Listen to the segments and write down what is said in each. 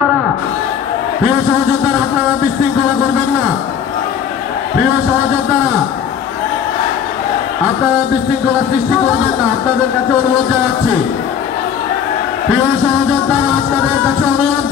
প্রিয় সহযোদ্ধারা, আপনারা বিশৃঙ্খলা করবেন না। প্রিয় সহযোদ্ধারা, আপনারা বিশৃঙ্খলা সৃষ্টি করবেন না, আপনাদের কাছে অনুরোধ জানাচ্ছি। প্রিয় সহযোদ্ধারা, আপনাদের কাছে অনুরোধ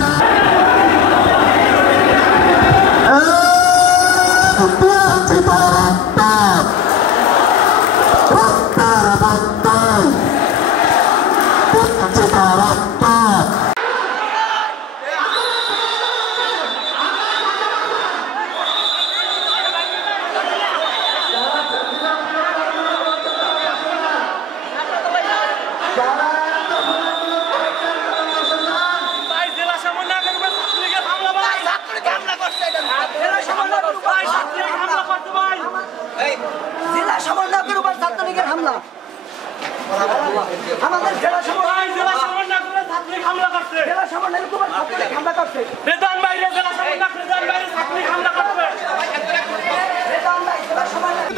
জেলা সমন্বয়কের উপর ছাত্রলীগের হামলা। আমাদের জেলা সমন্বয়কের হামলা করছে। জেলা সমন্বয়ের উপর ছাত্রলীগ হামলা করছে। রেদান ভাই জেলা সমন্বয়ক রেদান ভাই ছাত্রলীগ হামলা করছে। রেদান ভাই জেলা সমন্বয়ক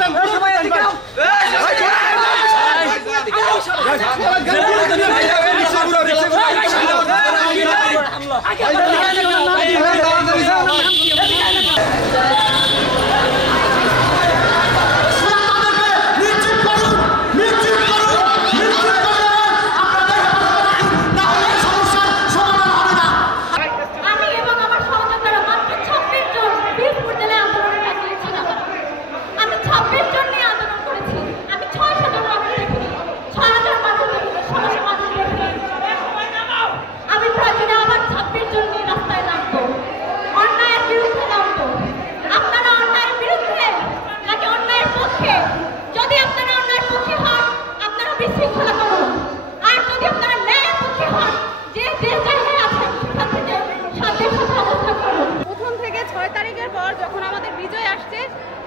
যখন আমাদের বিজয় আসছে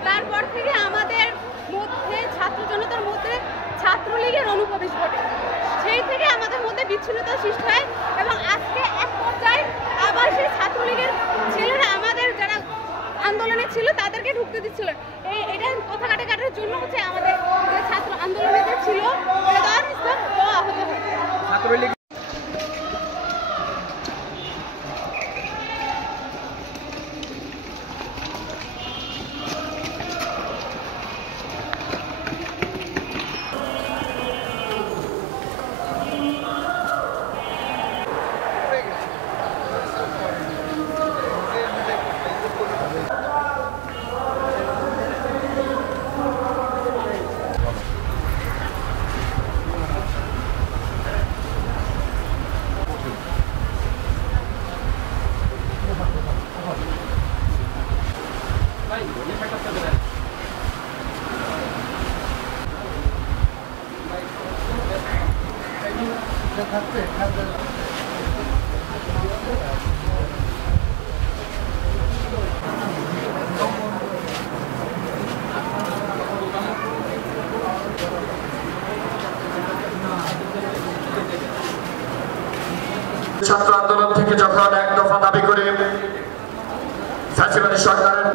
তারপর থেকে আমাদের মধ্যে ছাত্র জনতার মধ্যে ছাত্রলীগের অনুপ্রবেশ ঘটে। সেই থেকে আমাদের মধ্যে বিচ্ছিন্নতা সৃষ্টি হয় এবং আজকে এক পর্যায়ে আবার সেই ছাত্রলীগের ছেলেরা আমাদের যারা আন্দোলনে ছিল তাদেরকে ঢুকতে দিচ্ছিল। এটা কথা কাটার জন্য হচ্ছে আমাদের যে ছাত্র আন্দোলনে ছিল আহত হয়। ছাত্র আন্দোলন থেকে যখন এক দফা দাবি করে ফ্যাসিবাদী সরকারের